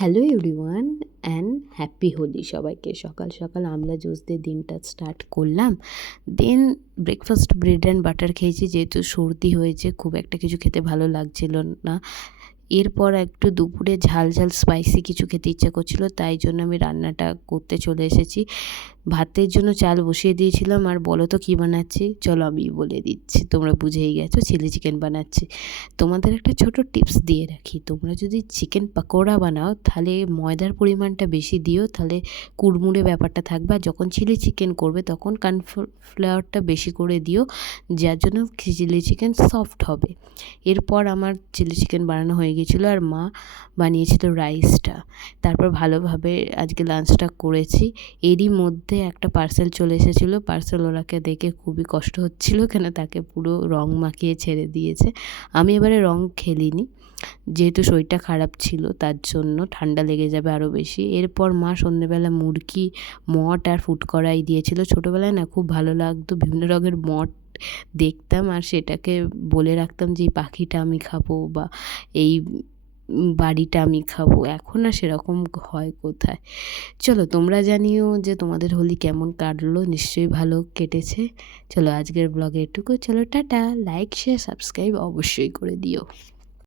Hello everyone and happy Holi সবাইকে। সকাল সকাল আমলা জুস দিয়ে দিনটা স্টার্ট করলাম। Then breakfast bread and butter খেয়েছি, যেহেতু সর্দি হয়েছে, খুব একটা কিছু খেতে ভালো লাগছিল না। এরপর একটু দুপুরে ঝাল ঝাল স্পাইসি কিছু খেতে ইচ্ছা করছিল, তাই জন্য আমি রান্নাটা করতে চলে এসেছি। ভাতের জন্য চাল বসিয়ে দিয়েছিলাম। আর বলো তো কী বানাচ্ছি, চলো আমি বলে দিচ্ছি, তোমরা বুঝেই গেছো, চিলি চিকেন বানাচ্ছি। তোমাদের একটা ছোট টিপস দিয়ে রাখি, তোমরা যদি চিকেন পকোড়া বানাও তাহলে ময়দার পরিমাণটা বেশি দিও, তাহলে কুড়মুড়ে ব্যাপারটা থাকবে। আর যখন চিলি চিকেন করবে তখন কর্নফ্লাওয়ারটা বেশি করে দিও, যার জন্য চিলি চিকেন সফট হবে। এরপর আমার চিলি চিকেন বানানো হয়ে গিয়েছিলো, আর মা বানিয়েছিল রাইসটা। তারপর ভালোভাবে আজকে লাঞ্চটা করেছি। এরই মধ্যে একটা পার্সেল চলে এসেছিলো। পার্সেলওয়ালাকে দেখে খুবই কষ্ট হচ্ছিলো, কেন তাকে পুরো রং মাখিয়ে ছেড়ে দিয়েছে। আমি এবারে রং খেলিনি, যেহেতু শরীরটা খারাপ ছিল, তার জন্য ঠান্ডা লেগে যাবে আরও বেশি। এরপর মা সন্ধ্যেবেলা মুরগি, মট আর ফুড কড়াই দিয়েছিল। ছোটোবেলায় না খুব ভালো লাগতো বিভিন্ন রঙের মট দেখতাম, আর সেটাকে বলে রাখতাম যে এই পাখিটা আমি খাবো বা এই বাড়িটা আমি খাবো। এখন আর সেরকম হয় কোথায়। চলো তোমরা জানিও যে তোমাদের হোলি কেমন কাটলো, নিশ্চয়ই ভালো কেটেছে। চলো আজকের ব্লগে এটুকু, চলো টাটা। লাইক শেয়ার সাবস্ক্রাইব অবশ্যই করে দিও।